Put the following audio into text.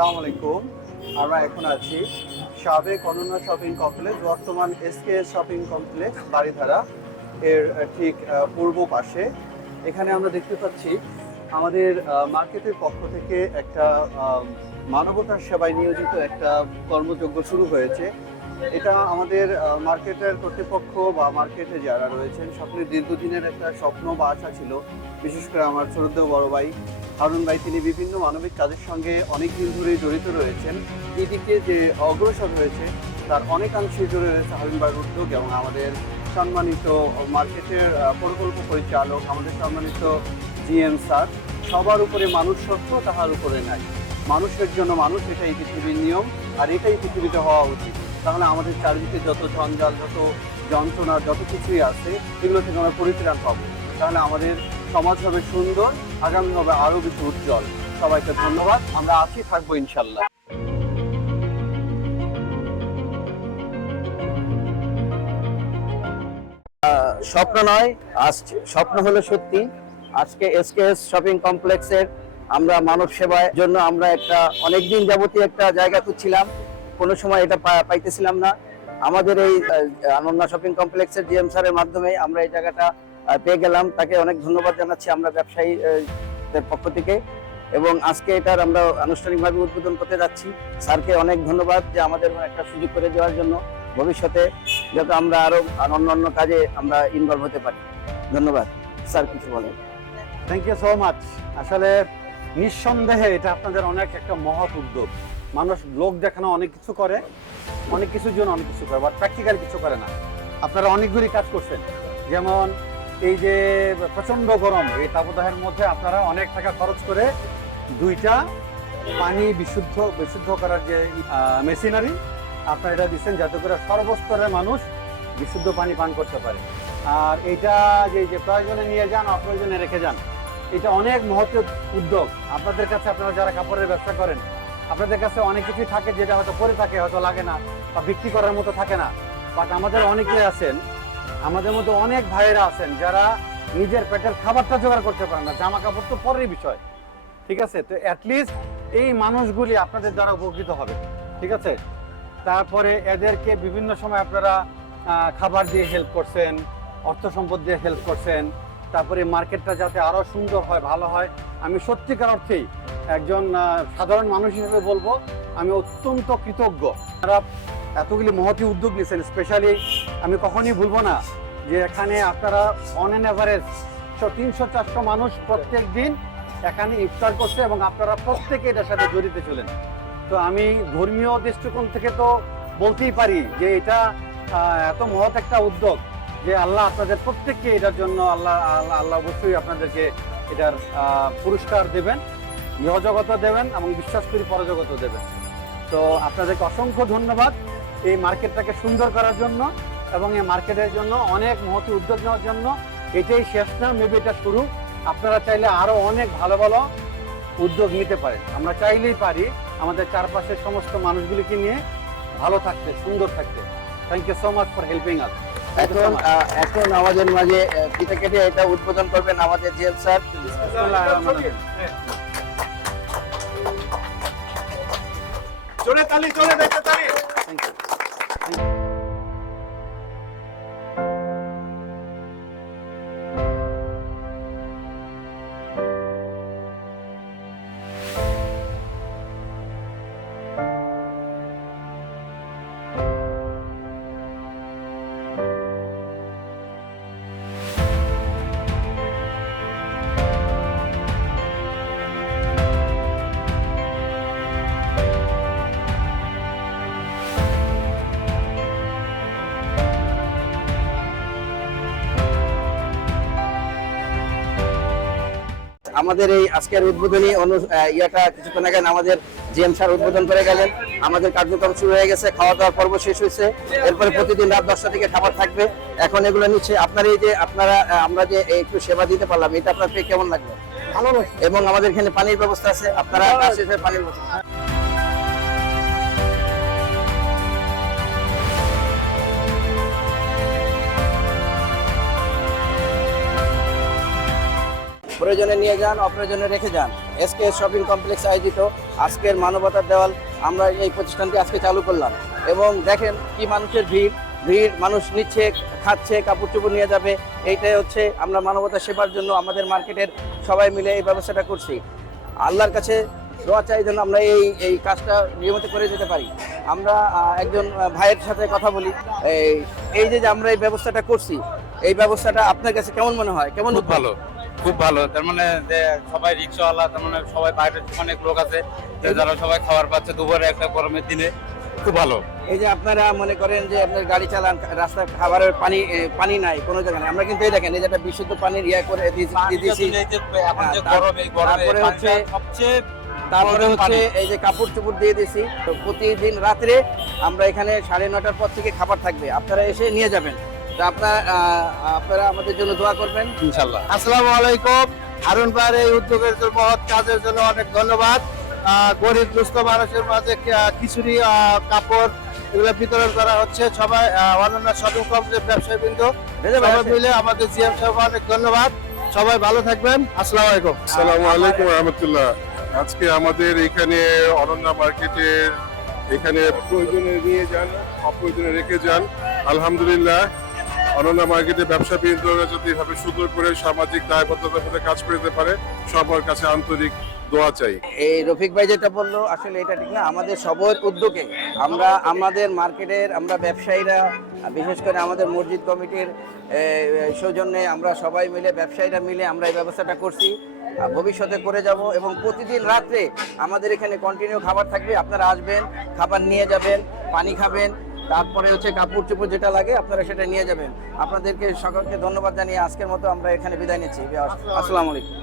আসসালামু আলাইকুম। আমরা এখন আছি সাবেক অনন্যা শপিং কমপ্লেক্স, বর্তমান এসকেএস শপিং কমপ্লেক্স বারিধারা এর ঠিক পূর্ব পাশে। এখানে আমরা দেখতে পাচ্ছি আমাদের মার্কেটের পক্ষ থেকে একটা মানবতার সেবায় নিয়োজিত একটা কর্মযজ্ঞ শুরু হয়েছে। এটা আমাদের মার্কেটের কর্তৃপক্ষ বা মার্কেটে যারা রয়েছেন সকলের দীর্ঘদিনের একটা স্বপ্ন বা আশা ছিল। বিশেষ করে আমার ছোটদেও বড় ভাই হারুন ভাই, তিনি বিভিন্ন মানবিক কাজের সঙ্গে অনেক দিন ধরেই জড়িত রয়েছেন। এদিকে যে অগ্রসর হয়েছে তার অনেকাংশে জুড়ে রয়েছে হারুন ভাইয়ের উদ্যোগ এবং আমাদের সম্মানিত মার্কেটের প্রকল্প পরিচালক, আমাদের সম্মানিত জিএম স্যার। সবার উপরে মানুষ সত্য, তাহার উপরে নাই। মানুষের জন্য মানুষ, এটাই পৃথিবীর নিয়ম, আর এটাই পৃথিবীতে হওয়া উচিত। তাহলে আমাদের চারিদিকে যত জঞ্জাল, যত যন্ত্রণা, যত কিছুই আছে, এগুলো থেকে আমরা পরিত্রাণ পাবো। তাহলে আমাদের সমাজ হবে সুন্দর, আগামী হবে আরো বেশি উজ্জ্বল। সবাইকে ধন্যবাদ। আমরা আছি, থাকবো ইনশাল্লাহ। স্বপ্ন নয়, আজ স্বপ্ন হলো সত্যি। আজকে এসকেএস শপিং কমপ্লেক্সের আমরা মানব সেবার জন্য আমরা একটা অনেকদিন যাবতীয় একটা জায়গা খুঁজছিলাম, কোনো সময় এটা পাইতেছিলাম না। আমাদের এই অনন্যা শপিং কমপ্লেক্সের জিএম স্যারের মাধ্যমে আমরা এই জায়গাটা পেয়ে গেলাম। তাকে অনেক ধন্যবাদ জানাচ্ছি আমরা ব্যবসায়ীদের পক্ষ থেকে। এবং আজকে এটার আমরা আনুষ্ঠানিকভাবে উদ্বোধন করতে যাচ্ছি। স্যারকে অনেক ধন্যবাদ যে আমাদের একটা সুযোগ করে দেওয়ার জন্য, ভবিষ্যতে যাতে আমরা আরো অন্য কাজে আমরা ইনভলভ হতে পারি। ধন্যবাদ স্যার, কিছু বলেন। Thank you so much. আসলে নিঃসন্দেহে এটা আপনাদের অনেক একটা মহৎ উদ্যোগ। মানুষ লোক দেখানো অনেক কিছু করে, অনেক কিছুর জন্য অনেক কিছু করে, বাট প্র্যাকটিক্যাল কিছু করে না। আপনারা অনেকগুলি কাজ করছেন, যেমন এই যে প্রচণ্ড গরম, এই তাপদাহের মধ্যে আপনারা অনেক টাকা খরচ করে দুইটা পানি বিশুদ্ধ করার যে মেশিনারি আপনারা এটা দিচ্ছেন, যাতে করে সর্বস্তরের মানুষ বিশুদ্ধ পানি পান করতে পারে। আর এইটা যে প্রয়োজনে নিয়ে যান, অপ্রয়োজনে রেখে যান, এটা অনেক মহৎ উদ্যোগ। আপনাদের কাছে, আপনারা যারা কাপড়ের ব্যবসা করেন, আপনাদের কাছে অনেক কিছু থাকে যেটা হয়তো পরে থাকে, হয়তো লাগে না বা বিক্রি করার মতো থাকে না। বাট আমাদের অনেকে আছেন, আমাদের মধ্যে অনেক ভাইয়েরা আছেন যারা নিজের পেটের খাবারটা জোগাড় করতে পারেন না, জামা কাপড় তো পরের বিষয়। ঠিক আছে, তো অ্যাটলিস্ট এই মানুষগুলি আপনাদের দ্বারা উপকৃত হবে। ঠিক আছে, তারপরে এদেরকে বিভিন্ন সময় আপনারা খাবার দিয়ে হেল্প করছেন, অর্থ সম্পদ দিয়ে হেল্প করছেন। তারপরে মার্কেটটা যাতে আরো সুন্দর হয়, ভালো হয়। আমি সত্যিকার অর্থেই একজন সাধারণ মানুষ হিসেবে বলবো, আমি অত্যন্ত কৃতজ্ঞ। আপনারা এতগুলি মহতী উদ্যোগ নিয়েছেন। স্পেশালি আমি কখনই ভুলবো না যে এখানে আপনারা অন অ্যান অ্যাভারেজ 300-400 মানুষ প্রত্যেক দিন এখানে ইফতার করছে, এবং আপনারা প্রত্যেকে এটার সাথে জড়িত ছিলেন। তো আমি ধর্মীয় দৃষ্টিকোণ থেকে তো বলতেই পারি যে এটা এত মহৎ একটা উদ্যোগ যে আল্লাহ আপনাদের প্রত্যেককে এটার জন্য আল্লাহ অবশ্যই আপনাদেরকে এটার পুরস্কার দেবেন, ইহজগতও দেবেন এবং বিশ্বাস করি পরজগতও দেবেন। তো আপনাদেরকে অসংখ্য ধন্যবাদ এই মার্কেটটাকে সুন্দর করার জন্য এবং এই মার্কেটের জন্য অনেক মহৎ উদ্যোগ নেওয়ার জন্য। এটাই শেষ না, মেবি এটা শুরু। আপনারা চাইলে আরো অনেক ভালো ভালো উদ্যোগ নিতে পারেন। আমরা চাইলেই পারি আমাদের চারপাশের সমস্ত মানুষগুলিকে নিয়ে ভালো থাকতে, সুন্দর থাকতে। Thank you so much for helping us. এখন আমাদের মাঝে ফিতে কেটে এটা উদ্বোধন করবেন আমাদের জিএম স্যার। চলে তালি, চলে দেখতে তালি। Thank you. আমাদের এই আজকের উদ্বোধনী ইয়াটা কিছুক্ষণ আগে আমাদের জিএম স্যার উদ্বোধন করে গেলেন। আমাদের কার্যক্রম শুরু হয়ে গেছে, খাওয়া দাওয়ার পর্ব শেষ হয়েছে। এরপরে প্রতিদিন রাত 10টা থেকে খাবার থাকবে। এখন এগুলো নিচ্ছে আপনার এই যে আমরা যে একটু সেবা দিতে পারলাম, এটা আপনার পেয়ে কেমন লাগলো? ভালো লাগছে। এবং আমাদের এখানে পানির ব্যবস্থা আছে, আপনারা শেষে পানির ব্যবস্থা। প্রয়োজনে নিয়ে যান, অপ্রয়োজনে রেখে যান। এসকেএস শপিং কমপ্লেক্স আয়োজিত আজকের মানবতার দেওয়াল আমরা এই প্রতিষ্ঠানটি আজকে চালু করলাম এবং দেখেন কি মানুষের ভিড় মানুষ নিচ্ছে, খাচ্ছে, কাপড় চোপড় নিয়ে যাবে। এইটাই হচ্ছে আমরা মানবতা সেবার জন্য আমাদের মার্কেটের সবাই মিলে এই ব্যবস্থাটা করছি। আল্লাহর কাছে দোয়া চাই যেন আমরা এই কাজটা নিয়মিত করে যেতে পারি। আমরা একজন ভাইয়ের সাথে কথা বলি, এই যে আমরা এই ব্যবস্থাটা করছি, এই ব্যবস্থাটা আপনার কাছে কেমন মনে হয়? কেমন? খুব ভালো, খুব ভালো। তার মানে যে সবাই রিক্সাওয়ালা, তার মানে সবাই বাইরের অনেক লোক আছে যে যারা সবাই খাবার পাচ্ছে দুপুরে একটা গরমের দিনে, খুব ভালো। এই যে আপনারা মনে করেন যে আপনার গাড়ি চালান, রাস্তায় খাবারের পানি নাই কোনো জায়গায়, আমরা কিন্তু এই দেখেন এই যে একটা বিশুদ্ধ পানির ইয়া করে দিয়েছি। এখন যে গরম, এই গরমে তারপরে হচ্ছে সবচেয়ে হচ্ছে এই যে কাপড় চোপড় দিয়ে দিয়েছি। তো প্রতিদিন রাত্রে আমরা এখানে 9:30টার পর থেকে খাবার থাকবে, আপনারা এসে নিয়ে যাবেন। তো আপনারা আমাদের জন্য দোয়া করবেন ইনশাল্লাহ। আসসালামু আলাইকুম। হারুন ভাইয়ের এই উদ্যোগের জন্য, মহৎ কাজের জন্য অনেক ধন্যবাদ। গরিব দুস্থ মানুষের মাঝে খিচুড়ি, কাপড় এগুলো বিতরণ করা হচ্ছে। সবাই অন্যান্য শপিং কমপ্লেক্স ব্যবসায়ীবৃন্দ সবাই মিলে আমাদের জিএম সাহেব অনেক ধন্যবাদ। সবাই ভালো থাকবেন। আসসালামু আলাইকুম। আসসালামু আলাইকুম রহমতুল্লাহ। আজকে আমাদের এখানে অনন্যা মার্কেটের এখানে প্রয়োজনে নিয়ে যান, অপ্রয়োজনে রেখে যান। আলহামদুলিল্লাহ, অনন্যা মার্কেটের ব্যবসাবৃন্দরা যদি এভাবে সুন্দর করে সামাজিক দায়বদ্ধতার সাথে কাজ করে যেতে পারে, সবার কাছে আন্তরিক দোয়া চাই। এই রফিক ভাই যেটা বললো আসলে এটা ঠিক না, আমাদের সবার উদ্যোগে আমরা আমাদের মার্কেটের আমরা ব্যবসায়ীরা, বিশেষ করে আমাদের মসজিদ কমিটির সৌজন্যে আমরা সবাই মিলে ব্যবসায়ীরা মিলে আমরা এই ব্যবস্থাটা করছি, ভবিষ্যতে করে যাব। এবং প্রতিদিন রাত্রে আমাদের এখানে কন্টিনিউ খাবার থাকবে, আপনারা আসবেন, খাবার নিয়ে যাবেন, পানি খাবেন, তারপরে হচ্ছে কাপড় চোপড় যেটা লাগে আপনারা সেটা নিয়ে যাবেন। আপনাদেরকে সকলকে ধন্যবাদ জানিয়ে আজকের মতো আমরা এখানে বিদায় নিচ্ছি। আসসালামু আলাইকুম।